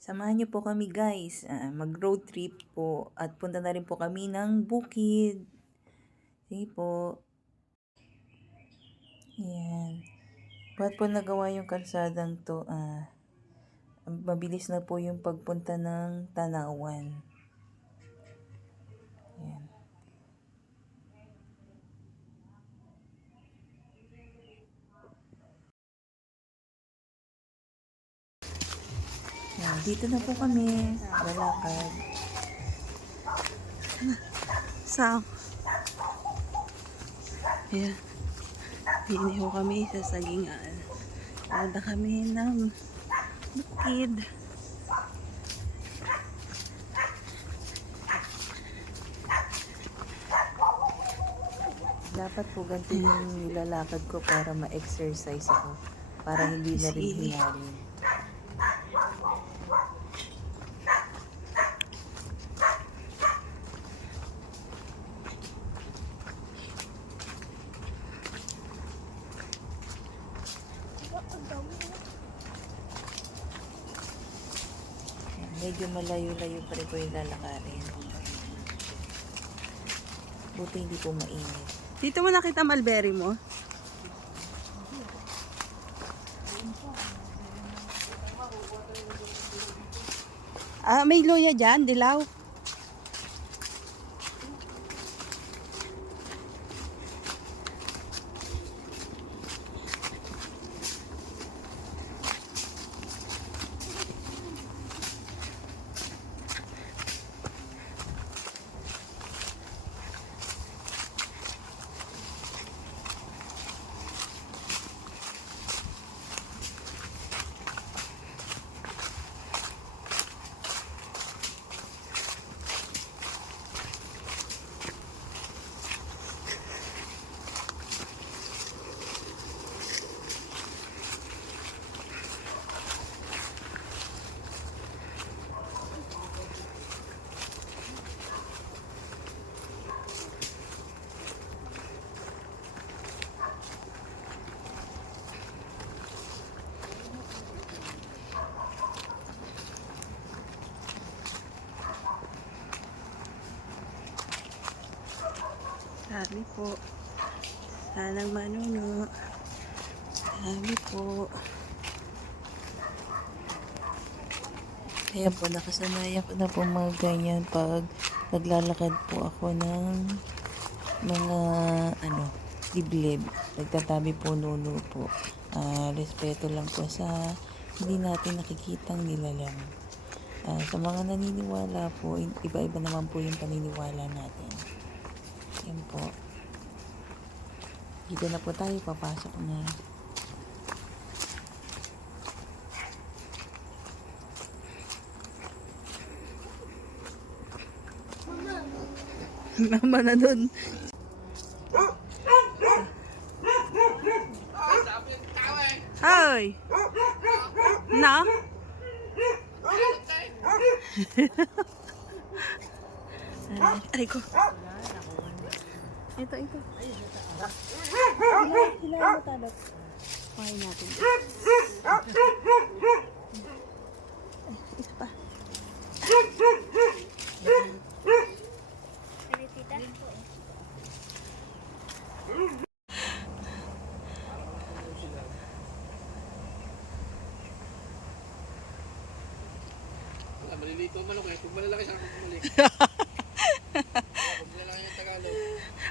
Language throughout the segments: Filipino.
Samahan niyo po kami guys, mag-road trip po at punta na rin po kami ng bukid. Sige po. Ayan. Ba't po nagawa yung kalsadang to? Mabilis na po yung pagpunta ng Tanawan. Ayan. Ayan. Dito na po kami. Lalakad. Sa Ayan. Biniho kami sa Sagingan. Punta kami ng bukid. Dapat po ganito yung nilalakad ko para ma-exercise ako. Para hindi na rin hingalin. Medyo malayo-layo pa rin po yung lalakarin. Buti hindi po mainit. Dito mo nakita mulberry mo? May luya dyan, dilaw. Sabi po. Sanang manuno. Sabi po. Kaya po, nakasanayan ko na po mga ganyan pag naglalakad po ako ng mga liblib. Nagtatabi po nuno po. Respeto lang po sa hindi natin nakikitang nilalang. Sa mga naniniwala po, iba-iba naman po yung paniniwala natin. Yan po. Dito na po tayo, papasok na. Mama na dun. Hoy! Na? Aray ko. Ito. Sila mo talot. Pakain natin. Isa pa. Malilito ang manok eh. Kung malalaki siya, kung mali. Kung malalaki yung Tagalog.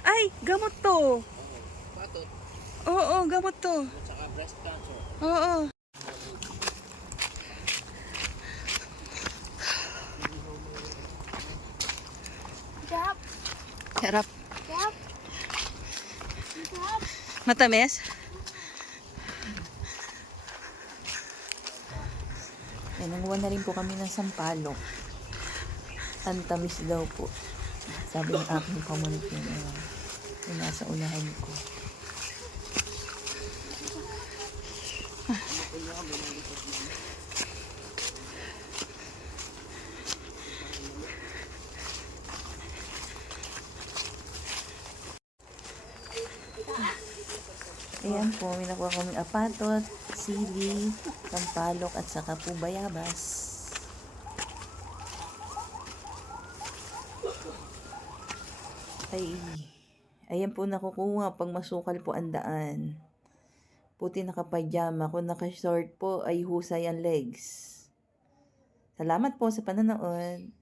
Ay, gamot to. Patot. Oo, gamot to. At saka breast cancer. Oo. Sarap. Matamis? Nanguha na rin po kami ng sampalok. Antamis daw po. Sabi ng aking pamangkin yung nasa unahan ko. Ayan po, may nakuha kaming apatot, sili, sampalok at saka po bayabas. Ay, ayan po nakukuha pag masukal po ang daan. Puti nakapajama, kung naka-short po ay husay ang legs. Salamat po sa panonood.